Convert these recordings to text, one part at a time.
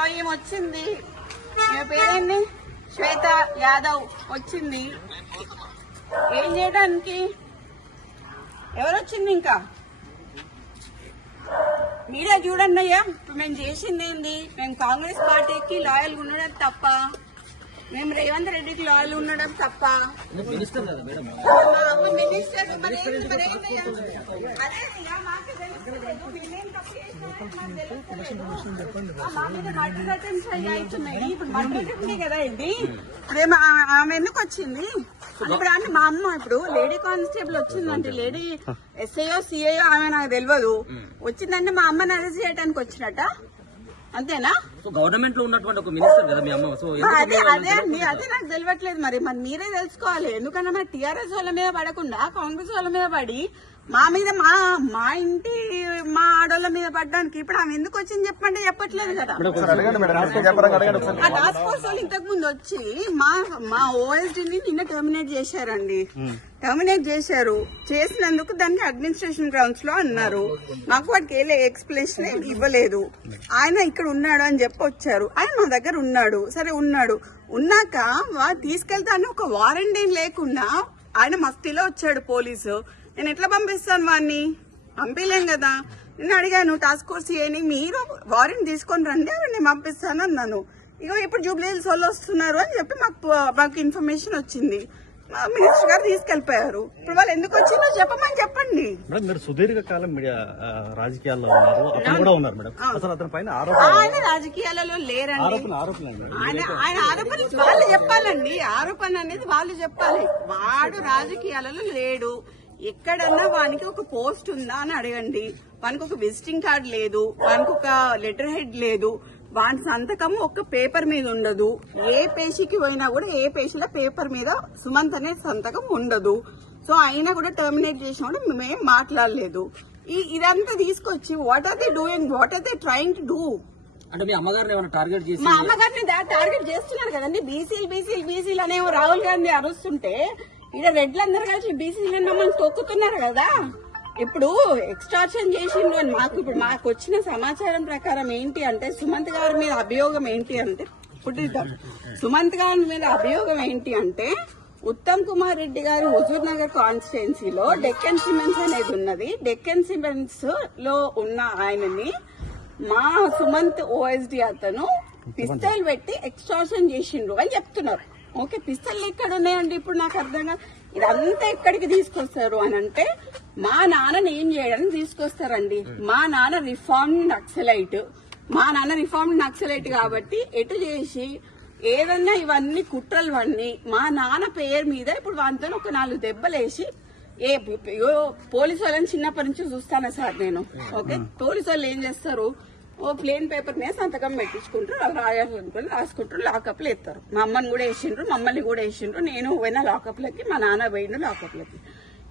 ఇగో ఈమె వచ్చింది, ఈమె పేరేంటి, శ్వేత యాదవ్ వచ్చింది. ఏం చేయడానికి? ఎవరొచ్చింది? ఇంకా మీరే చూడండి అయ్యా. ఇప్పుడు మేము చేసింది ఏంది? మేము కాంగ్రెస్ పార్టీకి లాయల్ ఉండడం తప్ప, మేము రేవంత్ రెడ్డికి లాయల్ ఉండడం తప్ప. మినిస్టర్ ఇప్పుడు మర్డర్ కదా ఇది. ఇప్పుడేమో ఆమె ఎందుకు వచ్చింది? ఇప్పుడు అంటే మా అమ్మ ఇప్పుడు లేడీ కానిస్టేబుల్ వచ్చిందంటే, లేడీ ఎస్ఐఓ సిఐఓ ఆమె నాకు తెలియదు, వచ్చిందంటే మా అమ్మని అరెస్ట్ చేయడానికి వచ్చినట్ట, అంతేనా? గవర్నమెంట్ లో ఉన్నటువంటి ఒక మినిస్టర్ కదా మీ అమ్మ. అదే అండి, అదే నాకు తెలియట్లేదు. మరి మీరే తెలుసుకోవాలి. ఎందుకంటే మరి టీఆర్ఎస్ వాళ్ళ మీద పడకుండా కాంగ్రెస్ వాళ్ళ మీద పడి మా మీద మా ఇంటి మా ఆడోళ్ళ మీద పడ్డానికి ఇప్పుడు ఆమె ఎందుకు వచ్చింది చెప్పంటే చెప్పట్లేదు కదా. ఆ టాస్క్ ఫోర్స్ వాళ్ళు ఇంతకు ముందు వచ్చి మా ఓఎస్డీని నిన్న టర్మినేట్ చేశారండి. టర్మినేట్ చేశారు. చేసినందుకు దానికి అడ్మినిస్ట్రేషన్ గ్రౌండ్స్ లో అన్నారు. మాకు వాటికి ఎక్స్ప్లెనేషన్ ఇవ్వలేదు. ఆయన ఇక్కడ ఉన్నాడు అని చెప్పి వచ్చారు. ఆయన మా దగ్గర ఉన్నాడు. సరే ఉన్నాడు. ఉన్నాక తీసుకెళ్తాను ఒక వారెంట్ ఏం లేకుండా ఆయన మస్తిలో వచ్చాడు పోలీసు. నేను ఎట్లా పంపిస్తాను వాడిని? పంపించలేం కదా. నేను అడిగాను టాస్క్ ఫోర్స్ ఏని, మీరు వారెంట్ తీసుకొని రండి నేను పంపిస్తాను అన్నాను. ఇగో ఇప్పుడు జూబ్లీ హిల్స్ వాళ్ళు వస్తున్నారు అని చెప్పి మాకు ఇన్ఫర్మేషన్ వచ్చింది. మినిస్టర్ గారు తీసుకెళ్లిపోయారు. ఇప్పుడు వాళ్ళు ఎందుకు వచ్చిందో చెప్పమని చెప్పండి. మేడం మీరు సుదీర్ఘకాలం మీడియా రాజకీయాల్లో ఉన్నారు, అతను కూడా ఉన్నారు మేడం. అసలు అతని పైన ఆయన రాజకీయాలలో లేరండి. ఆయన ఆరోపణలు వాళ్ళు చెప్పాలండి. ఆరోపణ అనేది వాళ్ళు చెప్పాలి. వాడు రాజకీయాలలో లేడు. ఎక్కడన్నా వానికి ఒక పోస్ట్ ఉందా అని అడగండి. వానికి ఒక విజిటింగ్ కార్డు లేదు, వానికి ఒక లెటర్ హెడ్ లేదు, వాని సంతకం ఒక్క పేపర్ మీద ఉండదు. ఏ పేషీకి పోయినా కూడా ఏ పేషీల పేపర్ మీద సుమంత్ అనే సంతకం ఉండదు. సో అయినా కూడా టర్మినేట్ చేసినప్పుడు మేమేం మాట్లాడలేదు. ఇదంతా తీసుకొచ్చి what are they doing, what are they trying to do? అంటే మీ అమ్మగారిని ఏమైనా టార్గెట్ చేసి? మా అమ్మగారిని టార్గెట్ చేస్తున్నారు కదండి. బీసీలు అనేవి రాహుల్ గాంధీ అరుస్తుంటే ఇక్కడ రెడ్లందరూ కలిసి బీసీలు మమ్మల్ని తొక్కుతున్నారు కదా. ఇప్పుడు ఎక్స్ట్రాక్షన్ చేసిండు అని మాకు వచ్చిన సమాచారం ప్రకారం ఏంటి అంటే, సుమంత్ గారి మీద అభియోగం ఏంటి అంటే, సుమంత్ గారి మీద అభియోగం ఏంటి అంటే, ఉత్తమ్ కుమార్ రెడ్డి గారు హుజూర్ నగర్ కాన్స్టిట్యున్సీలో డెక్కన్ సిమెంట్స్ అనేది ఉన్నది. డెక్కన్ సిమెంట్స్ లో ఉన్న ఆయనని మా సుమంత్ ఓఎస్డీ అతను పిస్తల్ పెట్టి ఎక్స్ట్రాక్షన్ చేసిండ్రు అని చెప్తున్నారు. ఓకే, పిస్తల్ ఎక్కడ ఉన్నాయండి? ఇప్పుడు నాకు అర్థం కాదు. ఇదంతా ఎక్కడికి తీసుకొస్తారు అని అంటే, మా నాన్నని ఏం చేయడానికి తీసుకొస్తారండి. మా నాన్న రిఫార్మ్డ్ నక్సలైట్ కాబట్టి ఎటు చేసి ఏదన్నా ఇవన్నీ కుట్రలు అన్నీ మా నాన్న పేరు మీద ఇప్పుడు వాటితో ఒక 4 దెబ్బలేసి పోలీసు వాళ్ళని చిన్నప్పటి నుంచి చూస్తానా సార్ నేను. ఓకే, పోలీసు వాళ్ళు ఏం చేస్తారు, ఓ ప్లేన్ పేపర్ మీద సంతకం పెట్టించుకుంటారు, వాళ్ళు రాయాలనుకుని రాసుకుంటారు, లాకప్లు ఎత్తారు. మా అమ్మని కూడా వేసిండ్రు, మమ్మల్ని కూడా వేసిండ్రు. నేను పోయినా లాకప్లకి, మా నాన్న పోయిండు లాకప్లకి.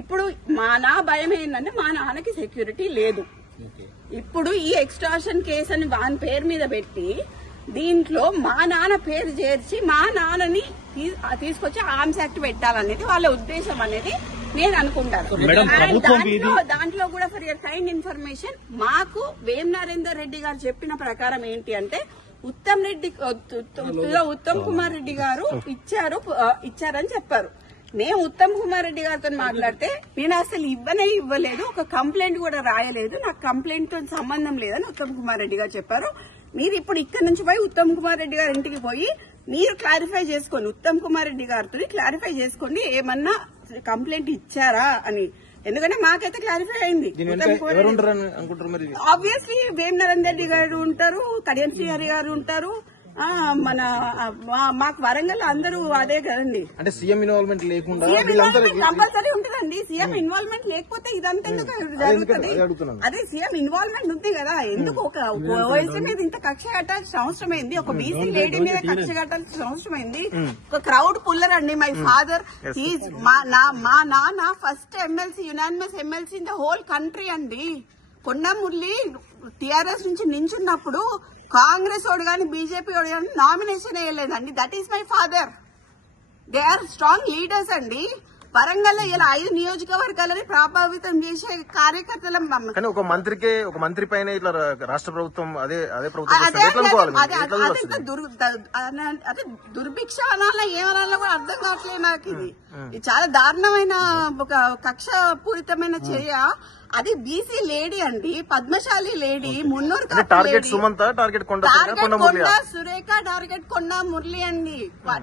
ఇప్పుడు నా భయం ఏంటంటే మా నాన్నకి సెక్యూరిటీ లేదు. ఇప్పుడు ఈ ఎక్స్ట్రాక్షన్ కేసు అని వాని పేరు మీద పెట్టి దీంట్లో మా నాన్న పేరు చేర్చి మా నాన్నని తీసుకొచ్చి ఆర్మ్స్ యాక్ట్ పెట్టాలనేది వాళ్ళ ఉద్దేశం అనేది నేను అనుకుంటాను. దాంట్లో కూడా ఫర్ యువర్ కైండ్ ఇన్ఫర్మేషన్, మాకు వేం నరేందర్ రెడ్డి గారు చెప్పిన ప్రకారం ఏంటి అంటే, ఉత్తమ్ కుమార్ రెడ్డి గారు ఇచ్చారని చెప్పారు. నేను ఉత్తమ్ కుమార్ రెడ్డి గారితో మాట్లాడితే నేను అసలు ఇవ్వలేదు, ఒక కంప్లైంట్ కూడా రాయలేదు, నాకు కంప్లైంట్ తో సంబంధం లేదని ఉత్తమ్ కుమార్ రెడ్డి గారు చెప్పారు. మీరు ఇప్పుడు ఇక్కడ నుంచి పోయి ఉత్తమ్ కుమార్ రెడ్డి గారి ఇంటికి పోయి మీరు క్లారిఫై చేసుకోండి, ఉత్తమ్ కుమార్ రెడ్డి గారితో క్లారిఫై చేసుకోండి ఏమన్నా కంప్లైంట్ ఇచ్చారా అని. ఎందుకంటే మాకైతే క్లారిఫై అయింది. ఆబ్వియస్లీ వేం నరేందర్ రెడ్డి గారు ఉంటారు, కడియం శ్రీహరి గారు ఉంటారు, మాకు వరంగల్ అందరూ అదే కదండి. అంటే సీఎం ఇన్వాల్వ్మెంట్ లేకుండా కంపల్సరీ ఉంటుందండి. సీఎం ఇన్వాల్వ్మెంట్ లేకపోతే ఇదంతా ఎందుకు జరుగుతుంది? అదే సీఎం ఇన్వాల్వ్మెంట్ ఉంది కదా. ఎందుకు ఒక ఓఎస్డీ మీద ఇంత కక్ష కట్టాల్సిన అవసరం అయింది? ఒక బీసీ లేడీ మీద కక్ష కట్టాల్సిన అవసరం అయింది? ఒక క్రౌడ్ పుల్లర్ అండి. మై ఫాదర్ మా నాన్న first MLC, unanimous MLC in the whole country అండి. కొండమురళి టీఆర్ఎస్ నుంచి నించున్నప్పుడు కాంగ్రెస్ వాడు కానీ బీజేపీ వాడు కానీ నామినేషన్ వేయలేదండి. That is my father. They are strong leaders అండి. వరంగల్ ఇలా 5 నియోజకవర్గాలని ప్రభావితం చేసే కార్యకర్తల కానీ ఒక మంత్రి పైన ఇట్లా రాష్ట్ర ప్రభుత్వం అదే ప్రభుత్వం అదే ఎట్లా అనుకోవాలి మీరు? అదే ఎట్లా అదే చూడాల్సింది? అదే దుర్భిక్ష అనాలా ఏమనాలో కూడా అర్థం కావట్లేదు నాకు. ఇది చాలా దారుణమైన ఒక కక్ష పూరితమైన చర్య. అది బీసీ లేడీ అండి, పద్మశాలి లేడీ, మున్నూరు టార్గెట్ సుమంత, టార్గెట్ కొండ సురేఖ, టార్గెట్ కొండ మురళి అండి.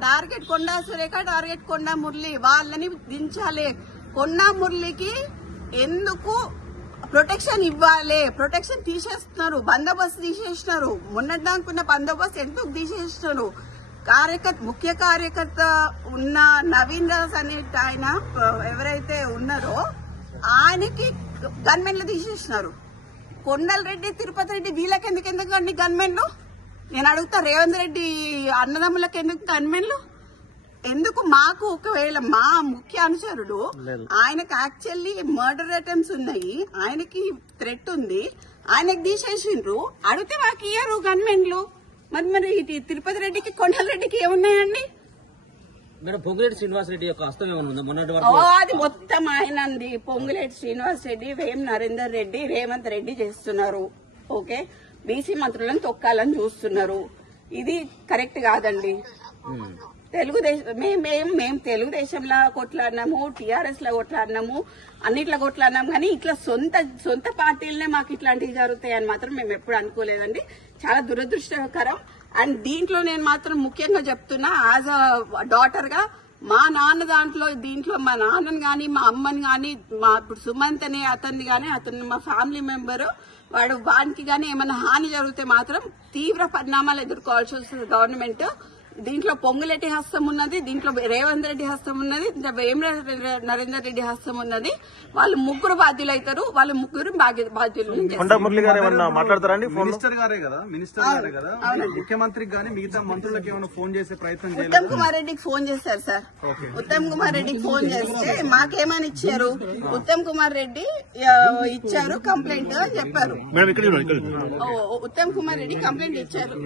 టార్గెట్ కొండ సురేఖ, టార్గెట్ కొండ మురళి వాళ్ళని దించాలి. కొండ మురళికి ఎందుకు ప్రొటెక్షన్ ఇవ్వాలి? ప్రొటెక్షన్ తీసేస్తున్నారు, బందోబస్తు తీసేస్తున్నారు. మొన్నటిదాకున్న బందోబస్తు ఎందుకు తీసేస్తున్నారు? ముఖ్య కార్యకర్త ఉన్న నవీన్ రాజ్ అనే ఆయన ఎవరైతే ఉన్నారో ఆయనకి గన్మెన్లు తీసేసినారు. కొండలరెడ్డి, తిరుపతి రెడ్డి వీళ్ళకి ఎందుకు అండి గన్మెన్లు? నేను అడుగుతా, రేవంత్ రెడ్డి అన్నదమ్ములకు ఎందుకు గన్మెన్లు? ఎందుకు? మాకు ఒకవేళ మా ముఖ్య అనుచరుడు ఆయనకు యాక్చువల్లీ మర్డర్ అటెంప్ట్స్ ఉన్నాయి, ఆయనకి థ్రెట్ ఉంది, ఆయనకు తీసేసిండ్రు. అడిగితే మాకు ఇయ్యరు గన్మెన్లు. మరి తిరుపతి రెడ్డికి, కొండలరెడ్డికి ఏమున్నాయండి? మేడం, పొంగులేటి శ్రీనివాస్ రెడ్డి యొక్క హస్తం ఏమైనా ఉందా మొన్నటి వరకు? అది మొత్తం ఆయనండి. పొంగులేటి శ్రీనివాస్ రెడ్డి, వేం నరేందర్ రెడ్డి, రేవంత్ రెడ్డి చేస్తున్నారు. ఓకే, బీసీ మంత్రులను తొక్కాలని చూస్తున్నారు. ఇది కరెక్ట్ కాదండి. తెలుగుదేశం మేము తెలుగుదేశంలో కొట్లాడినాము, టీఆర్ఎస్ లో కొట్లాడినాము, అన్నిట్లో కొట్లాడినాము. కానీ ఇట్లా సొంత పార్టీలనే మాకు ఇట్లాంటివి జరుగుతాయని మాత్రం మేము ఎప్పుడు అనుకోలేదండి. చాలా దురదృష్టకరం. అండ్ దీంట్లో నేను మాత్రం ముఖ్యంగా చెప్తున్నా, యాజ్ అ డాటర్ గా మా నాన్న దీంట్లో మా నాన్నని గాని, మా అమ్మని గాని, మా ఇప్పుడు సుమంత్ అనే అతన్ని గాని, అతను మా ఫ్యామిలీ మెంబరు, వానికి గాని ఏమైనా హాని జరిగితే మాత్రం తీవ్ర పరిణామాలు ఎదుర్కోవాల్సి వస్తుంది గవర్నమెంట్. దీంట్లో పొంగులేటి హస్తం ఉన్నది, దీంట్లో రేవంత్ రెడ్డి హస్తం ఉన్నది, వేం నరేందర్ రెడ్డి హస్తం ఉన్నది. వాళ్ళు ముగ్గురు బాధ్యులు అవుతారు. వాళ్ళ ముగ్గురు బాధ్యులు. మురళి గారు ఏమన్నా మాట్లాడతారండి? మినిస్టర్ గారే కదా ముఖ్యమంత్రికి గానీ మిగతా మంత్రులకు ఏమైనా ఫోన్ చేసే ప్రయత్నం చేయాలి. ఉత్తమ్ కుమార్ రెడ్డికి ఫోన్ చేశారు సార్. ఉత్తమ్ కుమార్ రెడ్డికి ఫోన్ చేస్తే మాకేమని ఇచ్చారు? ఉత్తమ్ కుమార్ రెడ్డి ఇచ్చారు కంప్లైంట్ అని చెప్పారు. ఉత్తమ్ కుమార్ రెడ్డి కంప్లైంట్ ఇచ్చారు.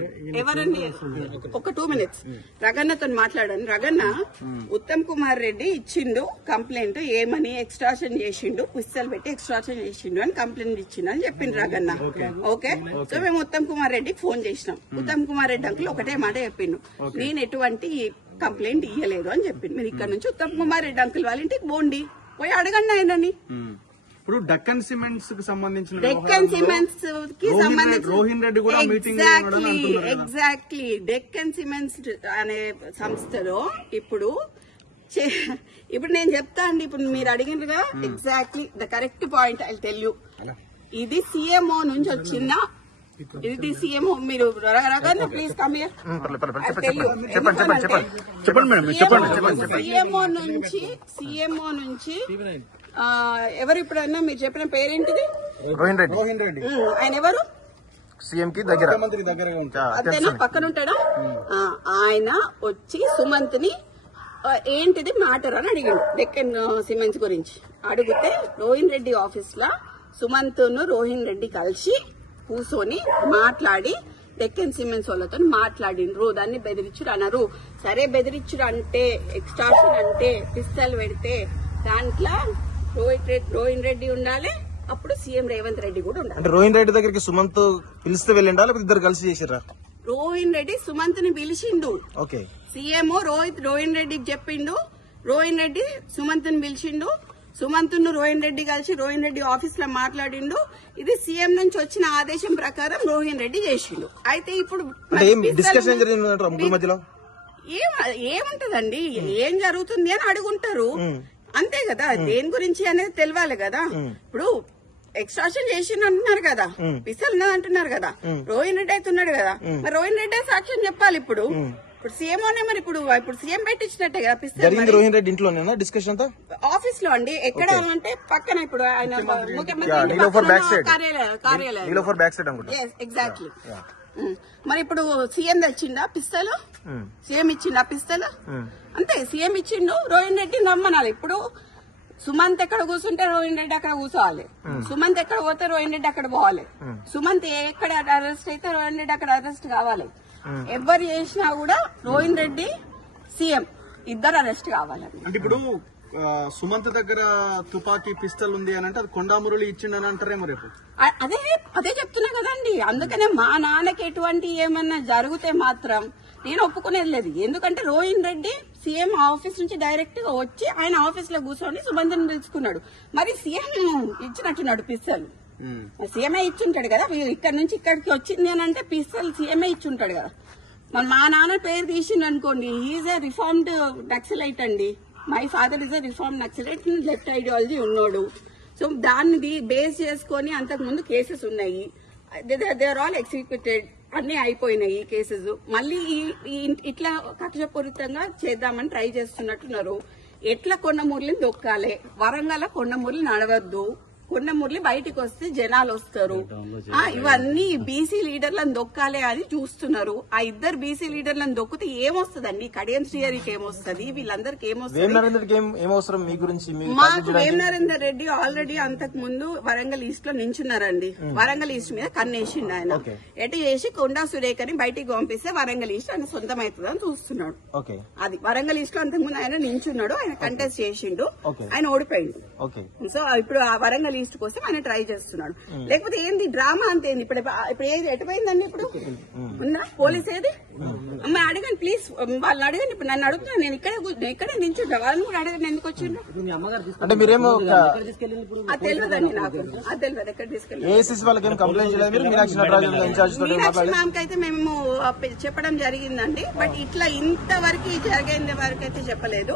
ఎవరండి? ఒక 2 minutes రగన్నతో మాట్లాడాను. రగన్న, ఉత్తమ్ కుమార్ రెడ్డి ఇచ్చిండు కంప్లైంట్, ఏమని ఎక్స్ట్రాక్షన్ చేసిండు, పిస్తల్ పెట్టి ఎక్స్ట్రాక్షన్ చేసిండు అని కంప్లైంట్ ఇచ్చిండు అని చెప్పిండు రగన్న. ఓకే, సో మేము ఉత్తమ్ కుమార్ రెడ్డికి ఫోన్ చేసినాం. ఉత్తమ్ కుమార్ రెడ్డి అంకుల్ ఒకటే మాట చెప్పిండు, నేను ఎటువంటి కంప్లైంట్ ఇయ్యలేదు అని చెప్పిండు. మీరు ఇక్కడ నుంచి ఉత్తమ్ కుమార్ రెడ్డి అంకుల్ వాళ్ళ ఇంటికి పోండి, పోయి అడగండి ఆయనని. ఇప్పుడు డక్కన్ సిమెంట్స్ కి సంబంధించిన రోహిన్ రెడ్డి కూడా మీటింగ్ ఎగ్జాక్ట్లీ డెక్కన్ సిమెంట్స్ అనే సంస్థలో ఇప్పుడు నేను చెప్తా అండి. ఇప్పుడు మీరు అడిగినగా exactly the correct point I tell you. ఇది సీఎంఓ నుంచి వచ్చిన, ఇది సీఎంఓ. మీరు ప్లీజ్ కమ్ హియర్. సీఎంఓ నుంచి ఎవరు? ఇప్పుడన్నా మీరు చెప్పిన పేరేంటిది? రోహిన్ రెడ్డి. ఆయన ఎవరు? సీఎం కి దగ్గర, అంతేనా? పక్కన ఉంటాడా? ఆయన వచ్చి సుమంత్ ని ఏంటిది మ్యాటర్ అని అడిగాడు డెక్కన్ సిమెంట్స్ గురించి. అడిగితే రోహిన్ రెడ్డి ఆఫీస్ లో సుమంత్ ను రోహిన్ రెడ్డి కలిసి కూర్చొని మాట్లాడి డెక్కన్ సిమెంట్స్ వాళ్ళతో మాట్లాడిండ్రు. దాన్ని బెదిరించుడు అన్నారు. సరే, బెదిరించుడు అంటే, ఎక్స్టార్షన్ అంటే, పిస్తల్ పెడితే దాంట్లో రోహిన్ రెడ్డి ఉండాలి, అప్పుడు సీఎం రేవంత్ రెడ్డి కూడా ఉండాలి. అంటే రోహిన్ రెడ్డి దగ్గరికి సుమంత్ పిలిస్తే వెళ్ళిండా, లేకపోతే ఇద్దరు కలిసి చేసిరా? రోహిన్ రెడ్డి సుమంత్ ని పిలిచిండు. ఓకే, సీఎం రోహిన్ రెడ్డికి చెప్పిండు, రోహిన్ రెడ్డి సుమంత్ ని పిలిచిండు, సుమంత్ ను రోహిన్ రెడ్డి కలిసి రోహిన్ రెడ్డి ఆఫీస్ లో మాట్లాడిండు. ఇది సీఎం నుంచి వచ్చిన ఆదేశం ప్రకారం రోహిన్ రెడ్డి చేసిండు. అయితే ఇప్పుడు డిస్కషన్ జరిగింది మధ్యలో. ఏముంటదండి, ఏం జరుగుతుంది అని అడుగుంటారు, అంతే కదా. దేని గురించి అనేది తెలియాలి కదా. ఇప్పుడు ఎక్స్ట్రాక్షన్ చేసిండు అంటున్నారు కదా, పిస్తల్ ఉన్నది అంటున్నారు కదా, రోహిన్ రెడ్డి అయితే ఉన్నాడు కదా, మరి రోహిన్ రెడ్డి సాక్ష్యం చెప్పాలి. ఇప్పుడు సీఎం మరి ఇప్పుడు సీఎం పెట్టించినట్టే కదా పిస్తల్. రోహిన్ రెడ్డి ఇంట్లోనేనా డిస్కషన్ ఆఫీస్ లో అండి? ఎక్కడ అంటే పక్కన, ఇప్పుడు ఆయన ముఖ్యమంత్రి కార్యాలయం. ఎగ్జాక్ట్లీ. మరి ఇప్పుడు సీఎం తెచ్చిండా పిస్తల్? సీఎం ఇచ్చిండా పిస్తల్? అంతే, సీఎం ఇచ్చిండు, రోహిన్ రెడ్డి నమ్మనాలి. ఇప్పుడు సుమంత్ ఎక్కడ కూర్చుంటే రోహిన్ రెడ్డి అక్కడ కూర్చోవాలి, సుమంత్ ఎక్కడ పోతే రోహిన్ రెడ్డి అక్కడ పోవాలి, సుమంత్ ఎక్కడ అరెస్ట్ అయితే రోహిన్ రెడ్డి అక్కడ అరెస్ట్ కావాలి. ఎవరు చేసినా కూడా రోహిన్ రెడ్డి, సీఎం ఇద్దరు అరెస్ట్ కావాలండి. అంటే ఇప్పుడు సుమంత్ దగ్గర తుపాకీ పిస్టల్ ఉంది అని అంటే అది కొండామురళి ఇచ్చిండని అంటారేమో రేపు. అదే చెప్తున్నా కదండి. అందుకనే మా నాన్నకి ఎటువంటి ఏమన్నా జరిగితే మాత్రం నేను ఒప్పుకునేది లేదు. ఎందుకంటే రోహిన్ రెడ్డి సీఎం ఆఫీస్ నుంచి డైరెక్ట్ గా వచ్చి ఆయన ఆఫీస్ లో కూర్చొని సుమంత్ని పిలుచుకున్నాడు. మరి సీఎం ఇచ్చినట్టున్నాడు పిస్టల్. సీఎంఏ ఇచ్చుంటాడు కదా. ఇక్కడ నుంచి ఇక్కడికి వచ్చింది అని అంటే పిస్టల్ సీఎంఏ ఇచ్చుంటాడు కదా. మరి మా నాన్న పేరు తీసిండు అనుకోండి, హీఈస్ ఏ రిఫార్మ్డ్ నక్సలైట్ అండి. My father is a reform naxalite, left ideology ఉన్నాడు. సో దాన్ని బేస్ చేసుకుని అంతకు ముందు కేసెస్ ఉన్నాయి. దే ఆర్ ఆల్ ఎగ్జిక్యూటెడ్, అన్ని అయిపోయినాయి ఈ కేసెస్. మళ్ళీ ఇట్లా కక్షపూరితంగా చేద్దామని ట్రై చేస్తున్నట్టున్నారు. ఎట్లా కొండమూర్లిని దొక్కాలి, వరంగల్ కొండమూర్లి నడవద్దు, కొండమూర్లి బయటకు వస్తే జనాలు వస్తారు, ఇవన్నీ బీసీ లీడర్లను దొక్కాలి అని చూస్తున్నారు. ఆ ఇద్దరు బీసీ లీడర్లను దొక్కితే ఏమొస్తుందండి? కడియం శ్రీహరికి ఏమొస్తుంది, వీళ్ళందరికి ఏమొస్తుంది? మాకు వేం నరేందర్ రెడ్డి ఆల్రెడీ అంతకు ముందు వరంగల్ ఈస్ట్ లో నించున్నారండి. వరంగల్ ఈస్ట్ మీద కన్నేసిండు ఆయన. ఎటు చేసి కొండా సురేఖని బయటికి పంపిస్తే వరంగల్ ఈస్ట్ ఆయన సొంతం అవుతుందని చూస్తున్నాడు. అది వరంగల్ ఈస్ట్ లో అంతకు ముందు ఆయన నించున్నాడు, ఆయన కంటెస్ట్ చేసిండు, ఆయన ఓడిపోయిండు. సో ఇప్పుడు ఆ వరంగల్ ఈస్ట్ కోసం ఆయన ట్రై చేస్తున్నాడు. లేకపోతే ఏంది డ్రామా అంతేంది? ఇప్పుడు ఏది ఎటుపోయిందండి? ఇప్పుడు ఉందా పోలీస్ ఏది? అమ్మ అడగండి ప్లీజ్, వాళ్ళని అడగండి. ఇప్పుడు నన్ను అడుగుతున్నా, నేను ఇక్కడే నించుంటా, వాళ్ళని కూడా అడగండి ఎందుకు వచ్చిండ్రు. అది తెలియదండి నాకు, అది తెలియదు ఎక్కడ తీసుకెళ్ళి. మీనాక్షి మ్యామ్ కైతే మేము చెప్పడం జరిగిందండి, బట్ ఇట్లా ఇంతవరకు జరిగేంత వరకు అయితే చెప్పలేదు.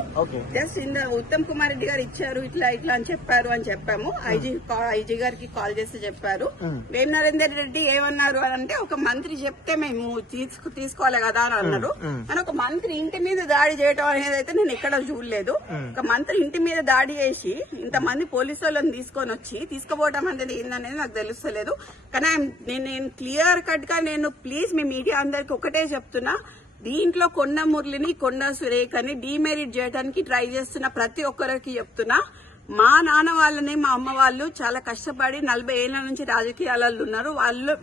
జస్ట్ ఉత్తమ్ కుమార్ రెడ్డి గారు ఇచ్చారు, ఇట్లా అని చెప్పారు అని చెప్పాము. ఐజీ గారికి కాల్ చేసి చెప్పారు. వేం నరేందర్ రెడ్డి ఏమన్నారు అని అంటే, ఒక మంత్రి చెప్తే మేము తీసుకోవాలి కదా అని అన్నారు. కానీ ఒక మంత్రి ఇంటి మీద దాడి చేయడం అనేది అయితే నేను ఎక్కడ చూడలేదు. ఒక మంత్రి ఇంటి మీద దాడి చేసి ఇంతమంది పోలీసు వాళ్ళని తీసుకొని వచ్చి తీసుకుపోవడం అనేది ఏందనేది నాకు తెలుస్తలేదు. కానీ నేను క్లియర్ కట్ గా నేను ప్లీజ్ మీ మీడియా అందరికి ఒకటే చెప్తున్నా, దీంట్లో కొండమురళిని కొండా సురేఖని డీమెరిట్ చేయడానికి ట్రై చేస్తున్న ప్రతి ఒక్కరికి చెప్తున్నా, మా నాన్న వాళ్ళని మా అమ్మ వాళ్ళు చాలా కష్టపడి 40 ఏళ్ల నుంచి రాజకీయాలలో ఉన్నారు.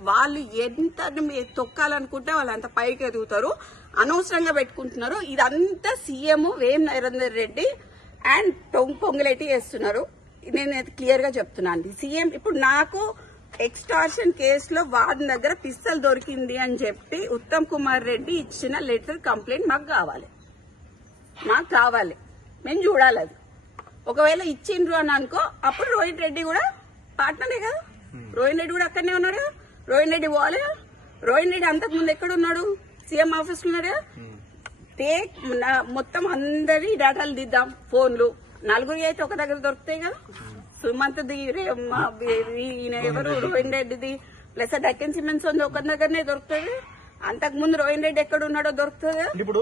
వాళ్ళు ఎంత తొక్కాలనుకుంటే వాళ్ళు అంత పైకి ఎదుగుతారు. అనవసరంగా పెట్టుకుంటున్నారు. ఇదంతా CM Vem Narender Reddy and Ponguleti చేస్తున్నారు. నేను క్లియర్ గా చెప్తున్నాను. సీఎం ఇప్పుడు నాకు ఎక్స్టార్షన్ కేసులో వాడి దగ్గర పిస్తల్ దొరికింది అని చెప్పి ఉత్తమ్ కుమార్ రెడ్డి ఇచ్చిన లెటర్ కంప్లైంట్ మాకు కావాలి, మేము చూడాలి. అది ఒకవేళ ఇచ్చిండ్రు అని అనుకో, అప్పుడు రోహిన్ రెడ్డి కూడా పార్ట్నరే కదా. రోహిన్ రెడ్డి కూడా అక్కడనే ఉన్నాడు కదా. రోహిన్ రెడ్డి పోవాలి కదా. రోహిన్ రెడ్డి అంతకు ముందు ఎక్కడ ఉన్నాడు? సీఎం ఆఫీస్ లో ఉన్నాడు కదా. మొత్తం అందరి డేటాలు దిద్దాం, ఫోన్లు. నలుగురి అయితే ఒక దగ్గర దొరుకుతాయి కదా. సుమంత్ది, ఎవరు రోహిన్ రెడ్డిది ప్లస్ డక్కన్ సిమెంట్స్ ఉంది ఒక దగ్గరనే దొరుకుతుంది. అంతకు ముందు రోహిన్ రెడ్డి ఎక్కడ ఉన్నాడో దొరుకుతుంది. ఇప్పుడు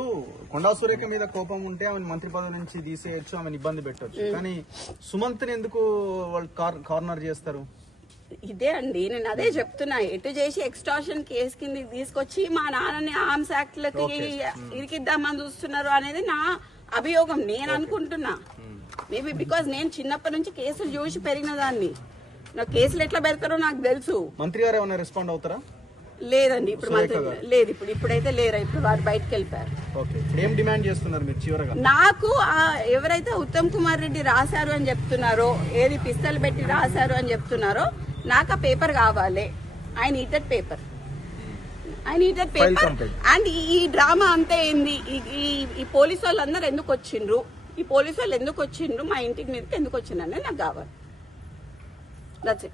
కొండా సురేఖ మీద కోపం ఉంటే ఆమె మంత్రి పదవి నుంచి తీసేయచ్చు, ఆమెను ఇబ్బంది పెట్టచ్చు. కానీ సుమంత్ని ఎందుకు వాళ్ళు కార్నర్ చేస్తారు? ఇదే అండి నేను అదే చెప్తున్నా. ఎటు చేసి ఎక్స్టార్షన్ కేసు కింద తీసుకొచ్చి మా నాన్నని ఆర్మ్స్ యాక్ట్ లకి ఇరికిద్దామని చూస్తున్నారు అనేది నా అభియోగం. నేను అనుకుంటున్నా మేబీ బికాజ్ నేను చిన్నప్పటి నుంచి కేసులు చూసి పెరిగిన దాన్ని. నాకు కేసులు ఎట్లా పెడతారో నాకు తెలుసు. మంత్రి గారు ఏమైనా రెస్పాండ్ అవుతారా? లేదండి ఇప్పుడు లేదు. ఇప్పుడైతే లేరా, ఇప్పుడు వారు బయటకు వెళ్ళిపోయారు. ఏం డిమాండ్ చేస్తున్నారు మీరు చివరగా? నాకు ఎవరైతే ఉత్తమ్ కుమార్ రెడ్డి రాశారు అని చెప్తున్నారో, ఏది పిస్తల్ పెట్టి రాశారు అని చెప్తున్నారో, నాకు ఆ పేపర్ కావాలి. I need that paper. And ఈ డ్రామా అంతా ఏంది? ఈ పోలీసు వాళ్ళందరూ ఎందుకు వచ్చిండ్రు, మా ఇంటికి మీదకి ఎందుకు వచ్చిండ్రు అనేది నాకు కావాలి. That's it.